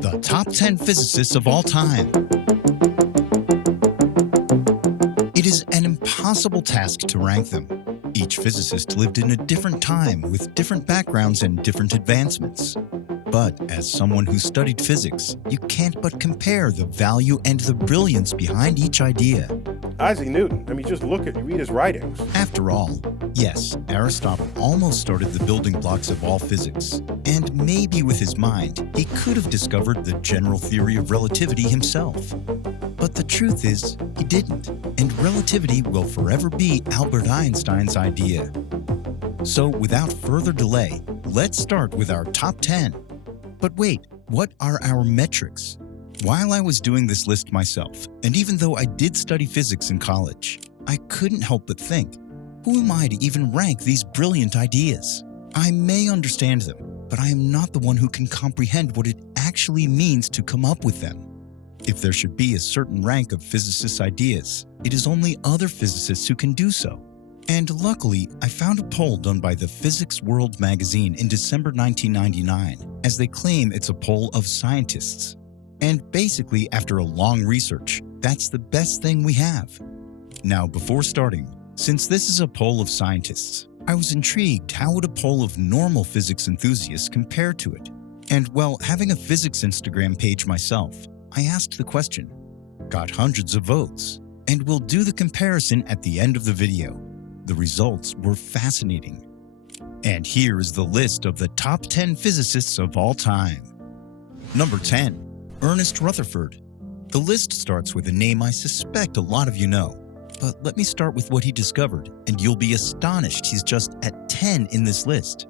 The top 10 physicists of all time. It is an impossible task to rank them. Each physicist lived in a different time with different backgrounds and different advancements. But as someone who studied physics, you can't but compare the value and the brilliance behind each idea. Isaac Newton, just read his writings. After all, yes, Aristotle almost started the building blocks of all physics. And maybe with his mind, he could have discovered the general theory of relativity himself. But the truth is, he didn't, and relativity will forever be Albert Einstein's idea. So without further delay, let's start with our top 10. But wait, what are our metrics? While I was doing this list myself, and even though I did study physics in college, I couldn't help but think, who am I to even rank these brilliant ideas? I may understand them, but I am not the one who can comprehend what it actually means to come up with them. If there should be a certain rank of physicists' ideas, it is only other physicists who can do so. And luckily, I found a poll done by the Physics World magazine in December 1999, as they claim it's a poll of scientists. And basically, after a long research, that's the best thing we have. Now, before starting, since this is a poll of scientists, I was intrigued how would a poll of normal physics enthusiasts compare to it? And well, having a physics Instagram page myself, I asked the question, got hundreds of votes, and we'll do the comparison at the end of the video. The results were fascinating. And here is the list of the top 10 physicists of all time. Number 10. Ernest Rutherford. The list starts with a name I suspect a lot of you know, but let me start with what he discovered, and you'll be astonished he's just at 10 in this list.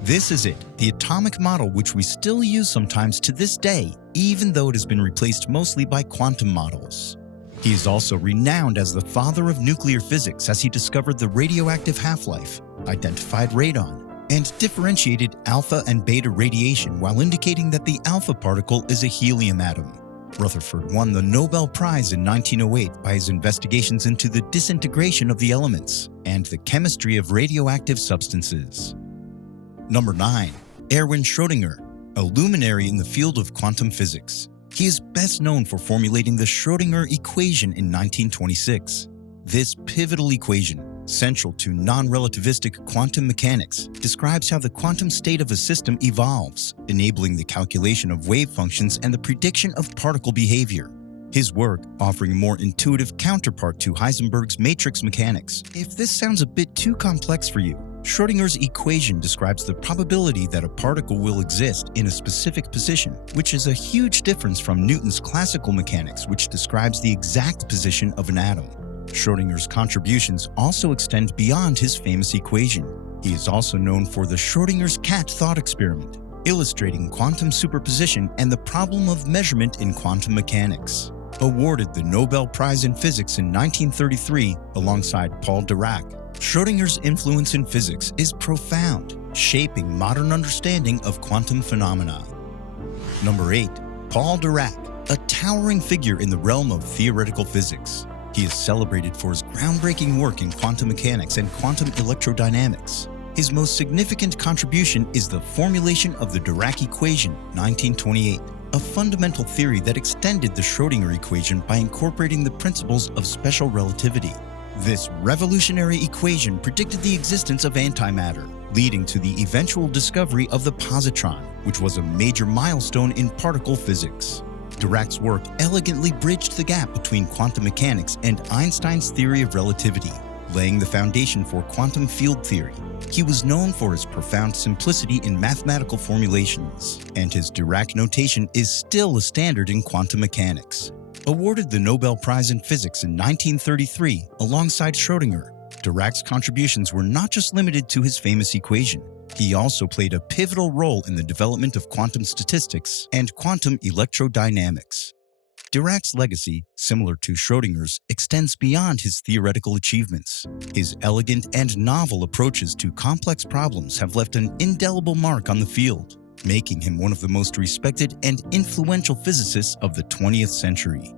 This is it, the atomic model which we still use sometimes to this day, even though it has been replaced mostly by quantum models. He is also renowned as the father of nuclear physics as he discovered the radioactive half-life, identified radon, and differentiated alpha and beta radiation while indicating that the alpha particle is a helium atom. Rutherford won the Nobel Prize in 1908 by his investigations into the disintegration of the elements and the chemistry of radioactive substances. Number 9. Erwin Schrödinger, a luminary in the field of quantum physics. He is best known for formulating the Schrödinger equation in 1926. This pivotal equation, central to non-relativistic quantum mechanics, describes how the quantum state of a system evolves, enabling the calculation of wave functions and the prediction of particle behavior. His work offering a more intuitive counterpart to Heisenberg's matrix mechanics. If this sounds a bit too complex for you, Schrödinger's equation describes the probability that a particle will exist in a specific position, which is a huge difference from Newton's classical mechanics, which describes the exact position of an atom. Schrödinger's contributions also extend beyond his famous equation. He is also known for the Schrödinger's cat thought experiment, illustrating quantum superposition and the problem of measurement in quantum mechanics. Awarded the Nobel Prize in Physics in 1933 alongside Paul Dirac, Schrödinger's influence in physics is profound, shaping modern understanding of quantum phenomena. Number 8. Paul Dirac, a towering figure in the realm of theoretical physics. He is celebrated for his groundbreaking work in quantum mechanics and quantum electrodynamics. His most significant contribution is the formulation of the Dirac equation, 1928, a fundamental theory that extended the Schrödinger equation by incorporating the principles of special relativity. This revolutionary equation predicted the existence of antimatter, leading to the eventual discovery of the positron, which was a major milestone in particle physics. Dirac's work elegantly bridged the gap between quantum mechanics and Einstein's theory of relativity, laying the foundation for quantum field theory. He was known for his profound simplicity in mathematical formulations, and his Dirac notation is still a standard in quantum mechanics. Awarded the Nobel Prize in Physics in 1933 alongside Schrödinger, Dirac's contributions were not just limited to his famous equation. He also played a pivotal role in the development of quantum statistics and quantum electrodynamics. Dirac's legacy, similar to Schrödinger's, extends beyond his theoretical achievements. His elegant and novel approaches to complex problems have left an indelible mark on the field, making him one of the most respected and influential physicists of the 20th century.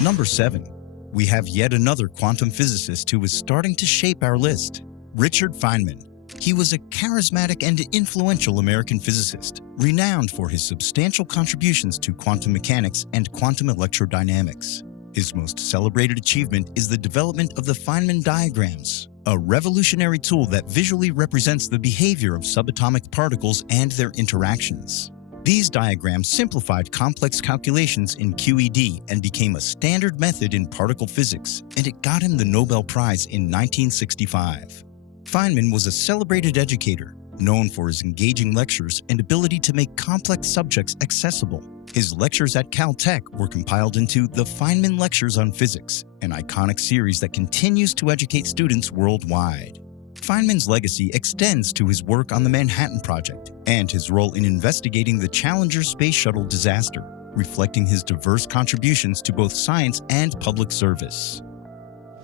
Number 7. We have yet another quantum physicist who is starting to shape our list. Richard Feynman, He was a charismatic and influential American physicist, renowned for his substantial contributions to quantum mechanics and quantum electrodynamics. His most celebrated achievement is the development of the Feynman diagrams, a revolutionary tool that visually represents the behavior of subatomic particles and their interactions. These diagrams simplified complex calculations in QED and became a standard method in particle physics, and it got him the Nobel Prize in 1965. Feynman was a celebrated educator, known for his engaging lectures and ability to make complex subjects accessible. His lectures at Caltech were compiled into the Feynman Lectures on Physics, an iconic series that continues to educate students worldwide. Feynman's legacy extends to his work on the Manhattan Project and his role in investigating the Challenger space shuttle disaster, reflecting his diverse contributions to both science and public service.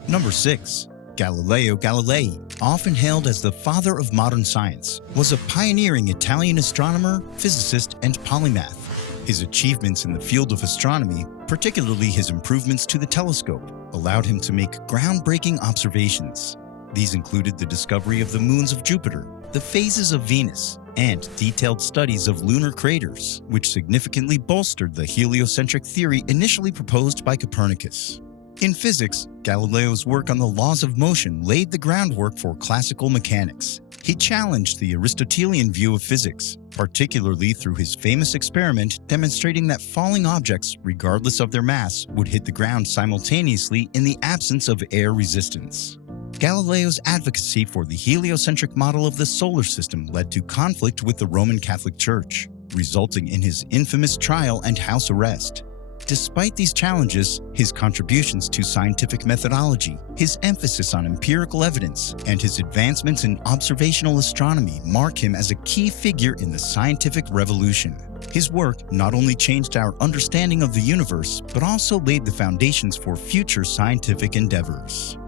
Number 6. Galileo Galilei, often hailed as the father of modern science, was a pioneering Italian astronomer, physicist, and polymath. His achievements in the field of astronomy, particularly his improvements to the telescope, allowed him to make groundbreaking observations. These included the discovery of the moons of Jupiter, the phases of Venus, and detailed studies of lunar craters, which significantly bolstered the heliocentric theory initially proposed by Copernicus. In physics, Galileo's work on the laws of motion laid the groundwork for classical mechanics. He challenged the Aristotelian view of physics, particularly through his famous experiment demonstrating that falling objects, regardless of their mass, would hit the ground simultaneously in the absence of air resistance. Galileo's advocacy for the heliocentric model of the solar system led to conflict with the Roman Catholic Church, resulting in his infamous trial and house arrest. Despite these challenges, his contributions to scientific methodology, his emphasis on empirical evidence, and his advancements in observational astronomy mark him as a key figure in the scientific revolution. His work not only changed our understanding of the universe, but also laid the foundations for future scientific endeavors.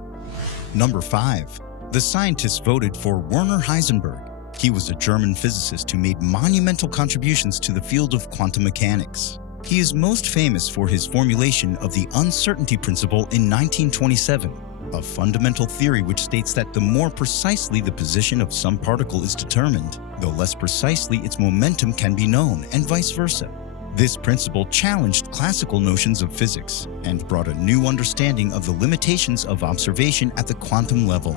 Number 5. The scientists voted for Werner Heisenberg. He was a German physicist who made monumental contributions to the field of quantum mechanics. He is most famous for his formulation of the uncertainty principle in 1927, a fundamental theory which states that the more precisely the position of some particle is determined, the less precisely its momentum can be known, and vice versa. This principle challenged classical notions of physics and brought a new understanding of the limitations of observation at the quantum level.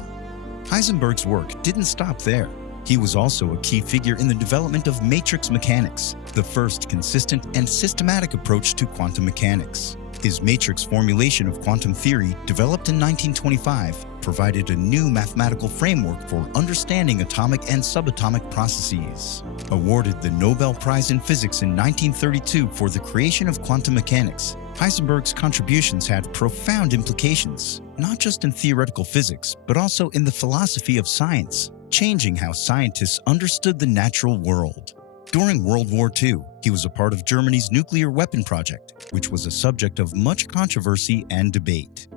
Heisenberg's work didn't stop there. He was also a key figure in the development of matrix mechanics, the first consistent and systematic approach to quantum mechanics. His matrix formulation of quantum theory, developed in 1925, provided a new mathematical framework for understanding atomic and subatomic processes. Awarded the Nobel Prize in Physics in 1932 for the creation of quantum mechanics, Heisenberg's contributions had profound implications, not just in theoretical physics, but also in the philosophy of science, changing how scientists understood the natural world. During World War II, he was a part of Germany's nuclear weapon project, which was a subject of much controversy and debate.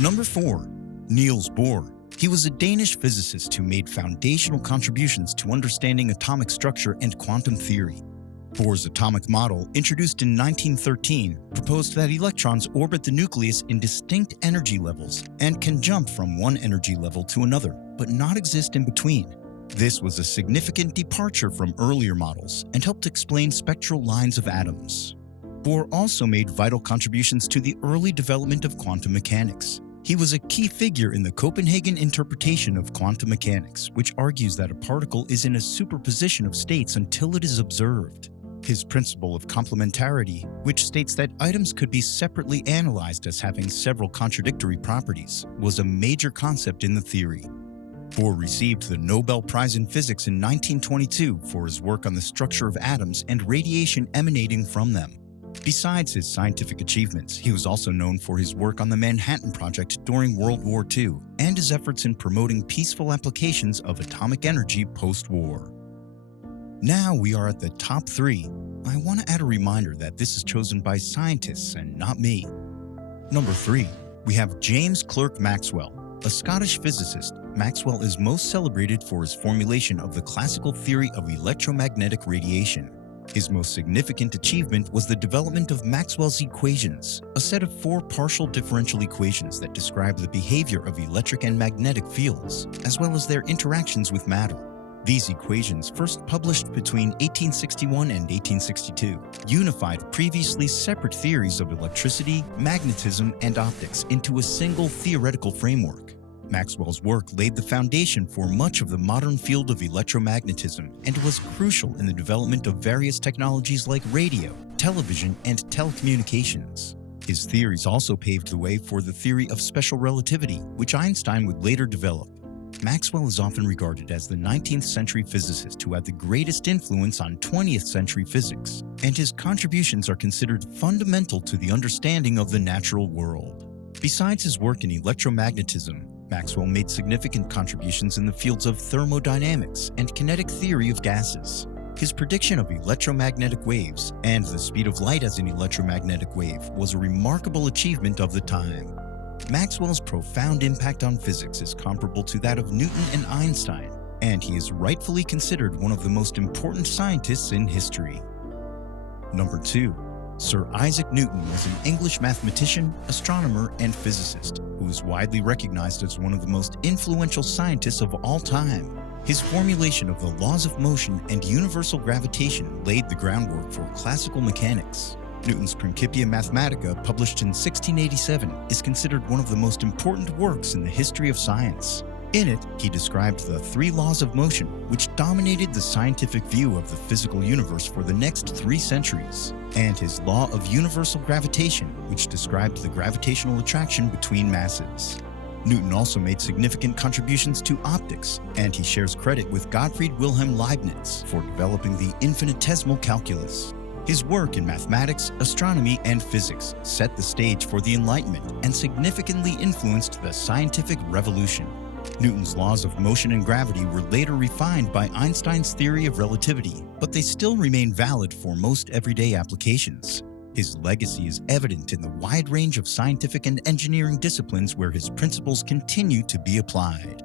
Number 4. Niels Bohr. He was a Danish physicist who made foundational contributions to understanding atomic structure and quantum theory. Bohr's atomic model, introduced in 1913, proposed that electrons orbit the nucleus in distinct energy levels and can jump from one energy level to another, but not exist in between. This was a significant departure from earlier models and helped explain spectral lines of atoms. Bohr also made vital contributions to the early development of quantum mechanics. He was a key figure in the Copenhagen interpretation of quantum mechanics, which argues that a particle is in a superposition of states until it is observed. His principle of complementarity, which states that items could be separately analyzed as having several contradictory properties, was a major concept in the theory. Bohr received the Nobel Prize in Physics in 1922 for his work on the structure of atoms and radiation emanating from them. Besides his scientific achievements, he was also known for his work on the Manhattan Project during World War II and his efforts in promoting peaceful applications of atomic energy post-war. Now we are at the top 3. I want to add a reminder that this is chosen by scientists and not me. Number 3, we have James Clerk Maxwell. A Scottish physicist, Maxwell is most celebrated for his formulation of the classical theory of electromagnetic radiation. His most significant achievement was the development of Maxwell's equations, a set of 4 partial differential equations that describe the behavior of electric and magnetic fields, as well as their interactions with matter. These equations, first published between 1861 and 1862, unified previously separate theories of electricity, magnetism, and optics into a single theoretical framework. Maxwell's work laid the foundation for much of the modern field of electromagnetism and was crucial in the development of various technologies like radio, television, and telecommunications. His theories also paved the way for the theory of special relativity, which Einstein would later develop. Maxwell is often regarded as the 19th century physicist who had the greatest influence on 20th century physics, and his contributions are considered fundamental to the understanding of the natural world. Besides his work in electromagnetism, Maxwell made significant contributions in the fields of thermodynamics and kinetic theory of gases. His prediction of electromagnetic waves and the speed of light as an electromagnetic wave was a remarkable achievement of the time. Maxwell's profound impact on physics is comparable to that of Newton and Einstein, and he is rightfully considered one of the most important scientists in history. Number 2. Sir Isaac Newton was an English mathematician, astronomer, and physicist who is widely recognized as one of the most influential scientists of all time. His formulation of the laws of motion and universal gravitation laid the groundwork for classical mechanics. Newton's Principia Mathematica, published in 1687, is considered one of the most important works in the history of science. In it, he described the 3 laws of motion, which dominated the scientific view of the physical universe for the next 3 centuries, and his law of universal gravitation, which described the gravitational attraction between masses. Newton also made significant contributions to optics, and he shares credit with Gottfried Wilhelm Leibniz for developing the infinitesimal calculus. His work in mathematics, astronomy, and physics set the stage for the Enlightenment and significantly influenced the scientific revolution. Newton's laws of motion and gravity were later refined by Einstein's theory of relativity, but they still remain valid for most everyday applications. His legacy is evident in the wide range of scientific and engineering disciplines where his principles continue to be applied.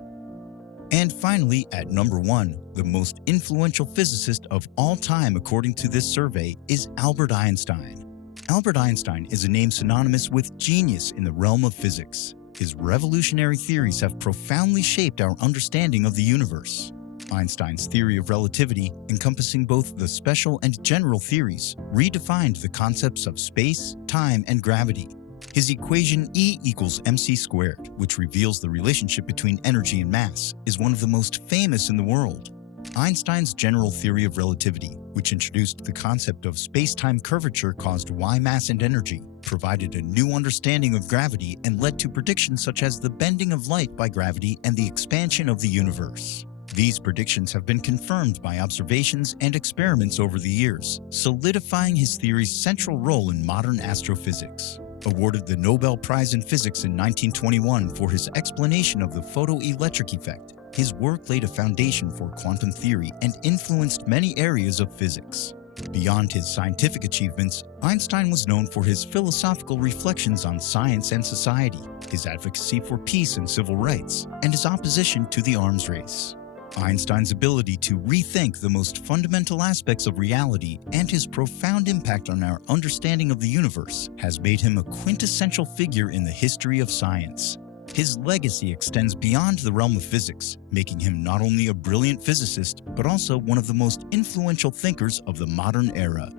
And finally, at number 1, the most influential physicist of all time according to this survey is Albert Einstein. Albert Einstein is a name synonymous with genius in the realm of physics. His revolutionary theories have profoundly shaped our understanding of the universe. Einstein's theory of relativity, encompassing both the special and general theories, redefined the concepts of space, time, and gravity. His equation E equals mc squared, which reveals the relationship between energy and mass, is one of the most famous in the world. Einstein's general theory of relativity, which introduced the concept of space-time curvature caused Y mass and energy, provided a new understanding of gravity and led to predictions such as the bending of light by gravity and the expansion of the universe. These predictions have been confirmed by observations and experiments over the years, solidifying his theory's central role in modern astrophysics. Awarded the Nobel Prize in Physics in 1921 for his explanation of the photoelectric effect, his work laid a foundation for quantum theory and influenced many areas of physics. Beyond his scientific achievements, Einstein was known for his philosophical reflections on science and society, his advocacy for peace and civil rights, and his opposition to the arms race. Einstein's ability to rethink the most fundamental aspects of reality and his profound impact on our understanding of the universe has made him a quintessential figure in the history of science. His legacy extends beyond the realm of physics, making him not only a brilliant physicist, but also one of the most influential thinkers of the modern era.